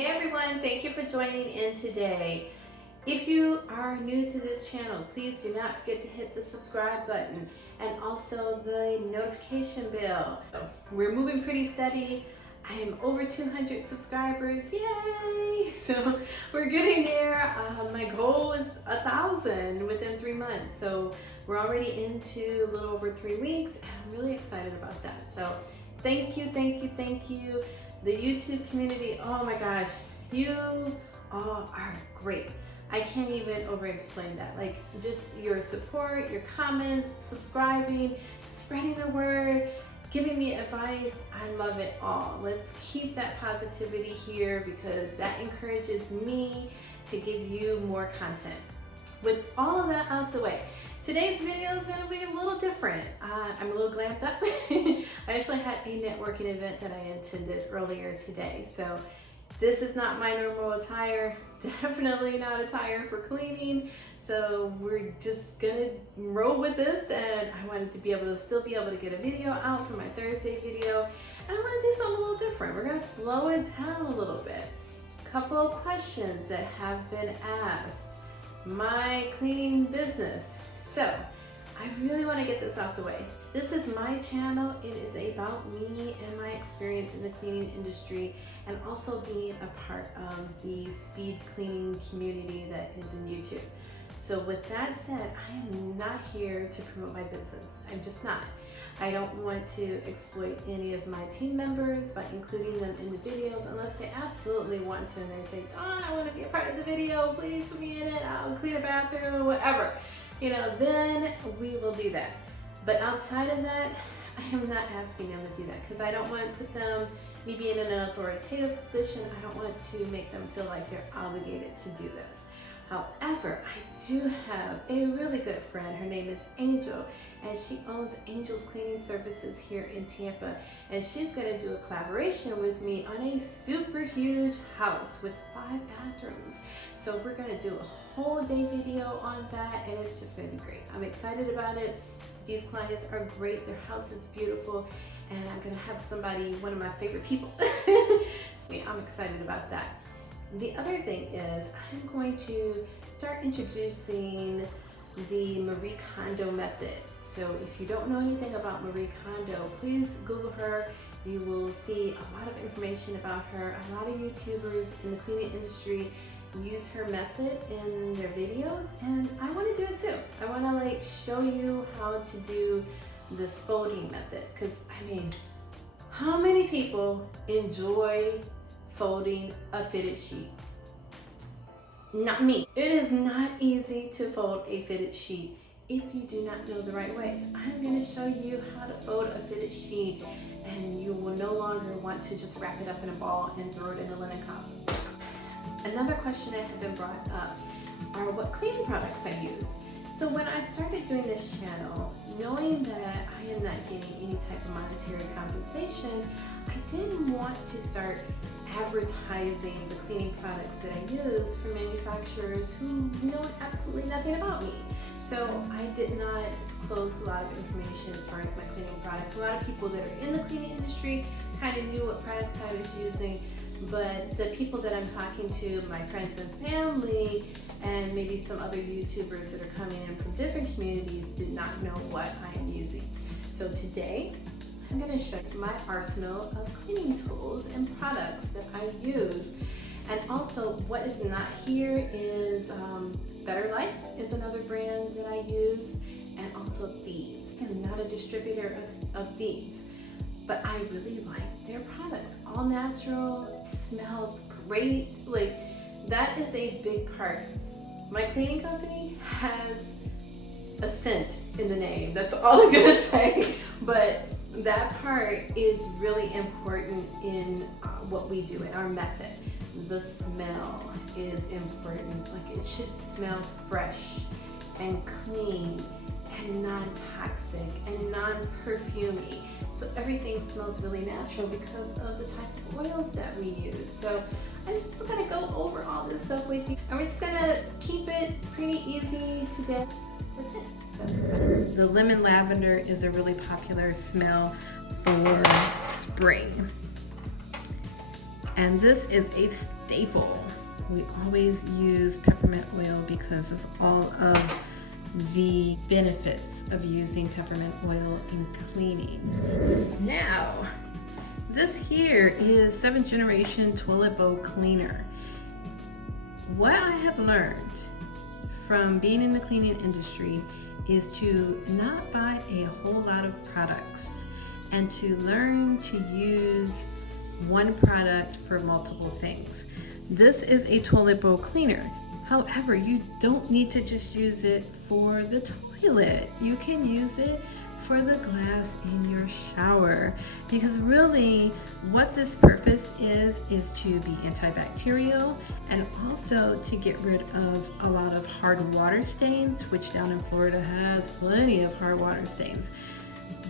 Hey everyone, thank you for joining in today. If you are new to this channel, please do not forget to hit the subscribe button and also the notification bell. We're moving pretty steady. I am over 200 subscribers, yay! So we're getting there. My goal was 1,000 within 3 months. So we're already into a little over 3 weeks and I'm really excited about that. So thank you, thank you, thank you. The YouTube community, oh my gosh, you all are great. I can't even over explain that. Like just your support, your comments, subscribing, spreading the word, giving me advice. I love it all. Let's keep that positivity here because that encourages me to give you more content. With all of that out the way, today's video is going to be a little different. I'm a little glammed up. I actually had a networking event that I attended earlier today. So this is not my normal attire, definitely not attire for cleaning. So we're just gonna roll with this, and I wanted to be able to still be able to get a video out for my Thursday video. And I want to do something a little different. We're gonna slow it down a little bit. Couple of questions that have been asked. My cleaning business. So I really want to get this out the way. This is my channel. It is about me and my experience in the cleaning industry and also being a part of the speed cleaning community that is in YouTube. So with that said, I am not here to promote my business. I'm just not. I don't want to exploit any of my team members by including them in the videos unless they absolutely want to and they say, Dawn, I want to be a part of the video, please put me in it, I'll clean a bathroom, whatever. You know, then we will do that. But outside of that, I am not asking them to do that because I don't want to put them maybe in an authoritative position. I don't want to make them feel like they're obligated to do this. However, I do have a really good friend. Her name is Angel, and she owns Angel's Cleaning Services here in Tampa. And she's gonna do a collaboration with me on a super huge house with 5 bathrooms. So we're gonna do a whole day video on that, and it's just gonna be great. I'm excited about it. These clients are great. Their house is beautiful, and I'm gonna have somebody, one of my favorite people. So I'm excited about that. The other thing is I'm going to start introducing the Marie Kondo method. So if you don't know anything about Marie Kondo, please Google her. You will see a lot of information about her. A lot of YouTubers in the cleaning industry use her method in their videos, and I want to do it too. I want to like show you how to do this folding method because I mean, how many people enjoy folding a fitted sheet? Not me. It is not easy to fold a fitted sheet if you do not know the right ways. I'm going to show you how to fold a fitted sheet, and you will no longer want to just wrap it up in a ball and throw it in a linen closet. Another question that had been brought up are what cleaning products I use. So when I started doing this channel, knowing that I am not getting any type of monetary compensation, I didn't want to start advertising the cleaning products that I use for manufacturers who know absolutely nothing about me. So I did not disclose a lot of information as far as my cleaning products. A lot of people that are in the cleaning industry kind of knew what products I was using, but the people that I'm talking to, my friends and family, and maybe some other YouTubers that are coming in from different communities did not know what I am using. So today, I'm going to show you my arsenal of cleaning tools and products that I use. And also what is not here is Better Life is another brand that I use, and also Thieves. I'm not a distributor of Thieves, but I really like their products. All natural, smells great. Like that is a big part. My cleaning company has a scent in the name. That's all I'm gonna say. But that part is really important in what we do in our method. The smell is important. Like it should smell fresh and clean and non-toxic and non-perfumey. So everything smells really natural because of the type of oils that we use. So I'm just gonna go over all this stuff with you. And we're just gonna keep it pretty easy to get. That's it. So, the lemon lavender is a really popular smell for spring. And this is a staple. We always use peppermint oil because of all of the benefits of using peppermint oil in cleaning. Now, this here is 7th generation toilet bowl cleaner. What I have learned from being in the cleaning industry is to not buy a whole lot of products and to learn to use one product for multiple things. This is a toilet bowl cleaner. However, you don't need to just use it for the toilet. You can use it for the glass in your shower, because really what this purpose is to be antibacterial and also to get rid of a lot of hard water stains, which down in Florida has plenty of hard water stains.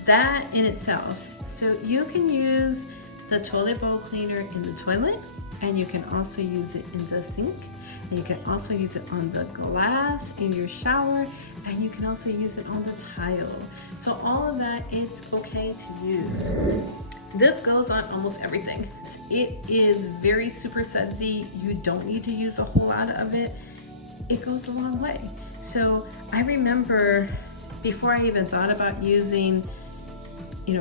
That in itself. So you can use the toilet bowl cleaner in the toilet, and you can also use it in the sink, and you can also use it on the glass in your shower, and you can also use it on the tile. So all of that is okay to use. This goes on almost everything. It is very super sudsy. You don't need to use a whole lot of it. It goes a long way. So I remember before I even thought about using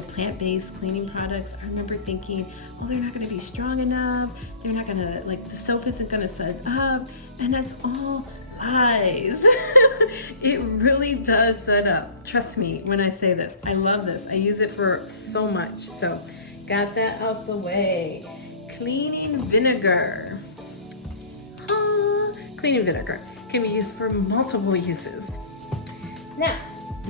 plant-based cleaning products, I remember thinking, well, they're not going to be strong enough. They're not going to, the soap isn't going to suds up. And that's all lies. It really does set up. Trust me when I say this. I love this. I use it for so much. So got that out the way. Cleaning vinegar. Cleaning vinegar can be used for multiple uses. Now,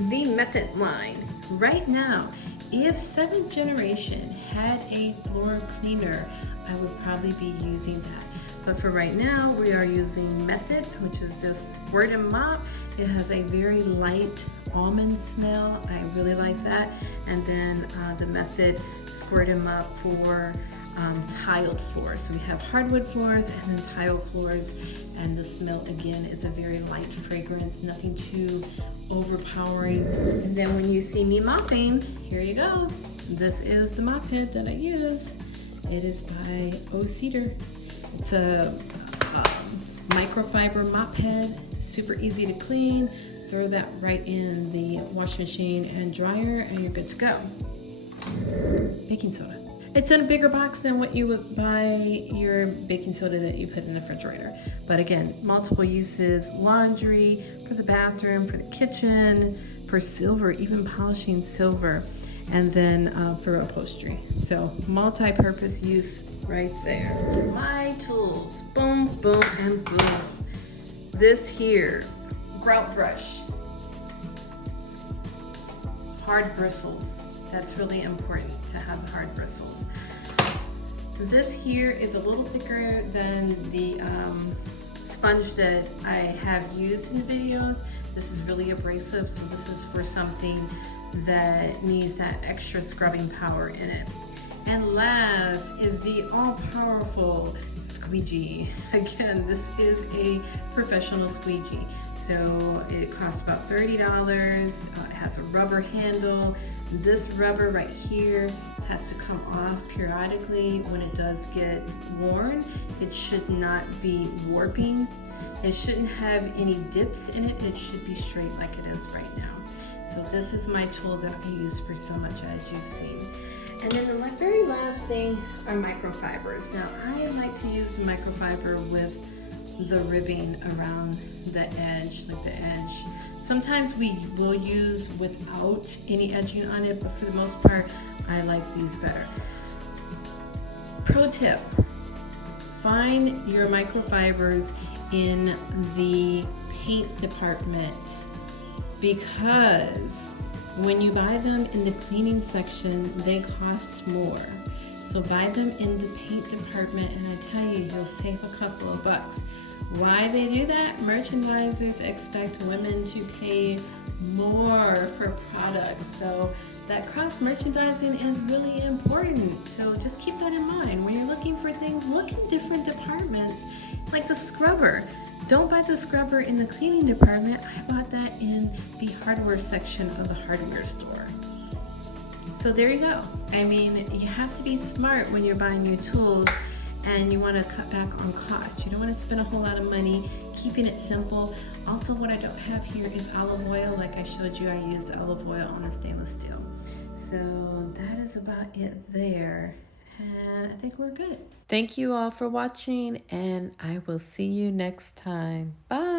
the Method line. Right now, if 7th generation had a floor cleaner, I would probably be using that. But for right now, we are using Method, which is this squirt and mop. It has a very light almond smell. I really like that. And then the Method squirt and mop for tiled floors. So we have hardwood floors and then tiled floors, and the smell again is a very light fragrance, nothing too overpowering. And then when you see me mopping, here you go. This is the mop head that I use. It is by O Cedar. It's a microfiber mop head, super easy to clean. Throw that right in the washing machine and dryer, and you're good to go. Baking soda. It's in a bigger box than what you would buy your baking soda that you put in the refrigerator. But again, multiple uses: laundry, for the bathroom, for the kitchen, for silver, even polishing silver, and then for upholstery. So multi-purpose use right there. My tools, boom, boom, and boom. This here, grout brush, hard bristles. That's really important to have hard bristles. This here is a little thicker than the sponge that I have used in the videos. This is really abrasive, so this is for something that needs that extra scrubbing power in it. And last is the all-powerful squeegee. Again, this is a professional squeegee. So it costs about $30. It has a rubber handle. This rubber right here has to come off periodically when it does get worn. It should not be warping. It shouldn't have any dips in it. It should be straight like it is right now. So this is my tool that I use for so much, as you've seen. And then the very last thing are microfibers. Now I like to use the microfiber with the ribbing around the edge, like the edge. Sometimes we will use without any edging on it, but for the most part, I like these better. Pro tip, find your microfibers in the paint department, because when you buy them in the cleaning section, they cost more. So buy them in the paint department, and I tell you, you'll save a couple of bucks. Why they do that? Merchandisers expect women to pay more for products. So that cross merchandising is really important. So just keep that in mind. When you're looking for things, look in different departments. Like the scrubber. Don't buy the scrubber in the cleaning department. I bought that in the hardware section of the hardware store. So there you go. I mean, you have to be smart when you're buying new tools. and you want to cut back on cost. You don't want to spend a whole lot of money, keeping it simple. Also, what I don't have here is olive oil. Like I showed you, I used olive oil on the stainless steel. So that is about it there. And I think we're good. Thank you all for watching, and I will see you next time. Bye.